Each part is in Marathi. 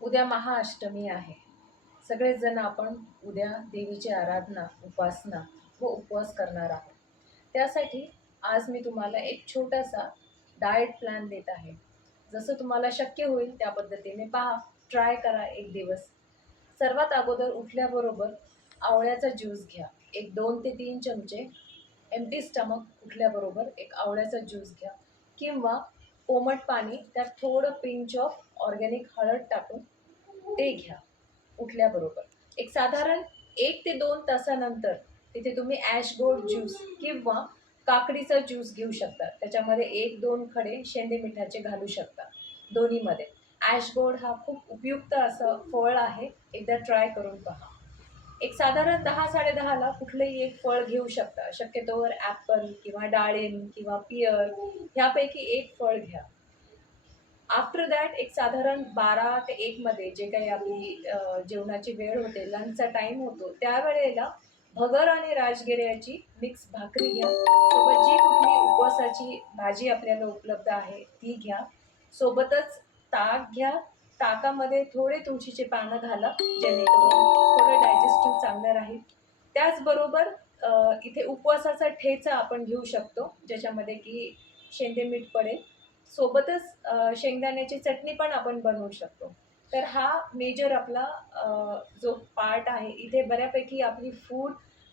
उद्या महाअष्टमी आहे. सगळेच जण आपण उद्या देवीची आराधना, उपासना व उपवास करणार आहोत. त्यासाठी आज मी तुम्हाला एक छोटासा डाएट प्लॅन देत आहे. जसं तुम्हाला शक्य होईल त्या पद्धतीने पहा, ट्राय करा एक दिवस. सर्वात अगोदर उठल्याबरोबर आवळ्याचा ज्यूस घ्या. एक 2 ते 3 चमचे एम्प्टी स्टमक उठल्याबरोबर एक आवळ्याचा ज्यूस घ्या किंवा कोमट पाणी त्यात थोडं पिंच ऑफ ऑर्गॅनिक हळद टाकून ते घ्या उठल्याबरोबर. एक साधारण 1 ते 2 तासानंतर तिथे तुम्ही ॲश गोड ज्यूस किंवा काकडीचा ज्यूस घेऊ शकता. त्याच्यामध्ये 1-2 खडे शेंदे मिठाचे घालू शकता दोन्हीमध्ये. ॲश गोड हा खूप उपयुक्त असं फळ आहे. एकदा ट्राय करून पहा. एक साधारण 10-10:30ला कुठलंही एक फळ घेऊ शकता. शक्यतोवर ॲपल किंवा डाळिंब किंवा पियर ह्यापैकी एक फळ घ्या. आफ्टर दॅट एक साधारण 12 ते 1 मध्ये जे काही आपली जेवणाची वेळ होते, लंचचा टाईम होतो, त्यावेळेला भगर आणि राजगिऱ्याची मिक्स भाकरी घ्या. सोबत जी कुठली उपवासाची भाजी आपल्याला उपलब्ध आहे ती घ्या. सोबतच ताक घ्या. ताकामध्ये थोडे तुळशीचे पानं घाला, जेणेकरून थोडं डायजेस्टिव्ह चांगलं राहील. त्याचबरोबर इथे उपवासाचा ठेचा आपण घेऊ शकतो, ज्याच्यामध्ये की शेंदे मीठ पडेल. सोबतच शेंगदाण्याची चटणी पण आपण बनवू शकतो. तर हा मेजर आपला जो पार्ट आहे, इथे बऱ्यापैकी आपली फूड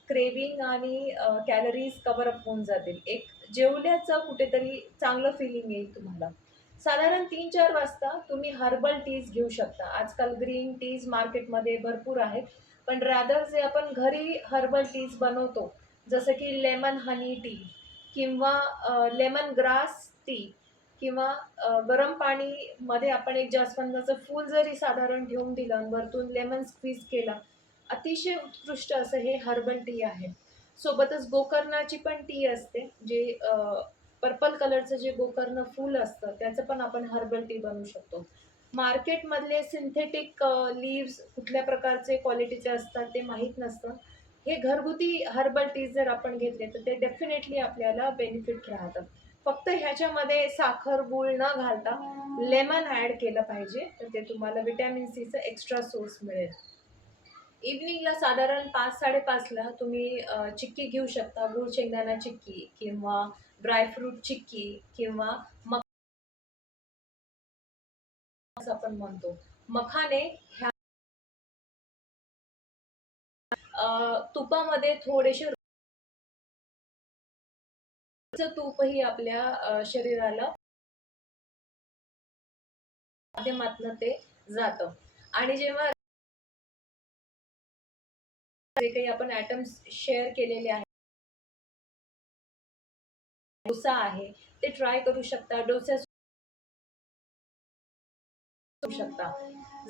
क्रेविंग आणि कॅलरीज कव्हर अप होऊन जातील. एक जेवल्याचं कुठेतरी चांगलं फीलिंग येईल तुम्हाला. साधारण 3-4 वाजता तुम्ही हर्बल टीज घेऊ शकता. आजकाल ग्रीन टीज मार्केटमध्ये भरपूर आहेत. पण रादर जे आपण घरी हर्बल टीज बनवतो, जसं की लेमन हनी टी किंवा लेमन ग्रास टी किंवा गरम पाणीमध्ये आपण एक जास्वंदाचं फूल जरी साधारण ठेवून दिलं आणि वरतून लेमन स्क्वीज केला, अतिशय उत्कृष्ट असं हे हर्बल टी आहे. सोबतच गोकर्णाची पण टी असते, जे पर्पल कलरचं जे गोकर्ण फूल असतं त्याचं पण आपण हर्बल टी बनवू शकतो. मार्केटमधले सिंथेटिक लीव्स कुठल्या प्रकारचे क्वालिटीचे असतात ते माहीत नसतं. हे घरगुती हर्बल टी जर आपण घेतले तर ते डेफिनेटली आपल्याला बेनिफिट राहतं. फक्त ह्याच्यामध्ये साखर, गूळ न घालता लेमन ॲड केलं पाहिजे, तर ते तुम्हाला व्हिटॅमिन सीचं एक्स्ट्रा सोर्स मिळेल. इव्हनिंगला साधारण 5-5:30ला तुम्ही चिक्की घेऊ शकता. गूळ शेंगदाणा चिक्की किंवा ड्रायफ्रूट चिक्की किंवा आपण म्हणतो मखाने. ह्या तुपामध्ये थोडेसे तूपही आपल्या शरीराला माध्यमातनं ते जातं. आणि जेव्हा जे काही आपण ॲटम्स शेअर केलेले आहेत, डोसा आहे ते ट्राय करू शकता. डोसा शकता.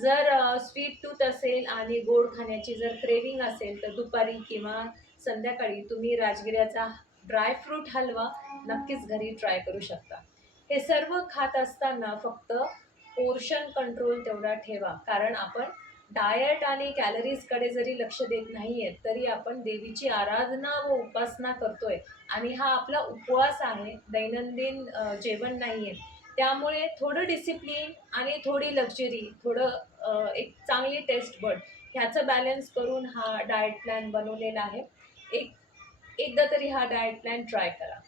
जर स्वीट टूथ असेल आणि गोड खाण्याची जर क्रेविंग असेल तर दुपारी किंवा संध्याकाळी तुम्ही राजगिऱ्याचा ड्रायफ्रूट हलवा नक्कीच घरी ट्राय करू शकता. हे सर्व खात असताना फक्त पोर्शन कंट्रोल तेवढा ठेवा, कारण आपण डायट आणि कॅलरीजकडे जरी लक्ष देत नाहीये तरी आपण देवीची आराधना व उपासना करतोय आणि हा आपला उपवास आहे, दैनंदिन जेवण नाहीये. त्यामुळे थोडं डिसिप्लिन आणि थोडी लक्झरी, थोडं एक चांगली टेस्ट बड ह्याचं बॅलन्स करून हा डाएट प्लॅन बनवलेला आहे. एकदा तरी हा डाएट प्लॅन ट्राय करा.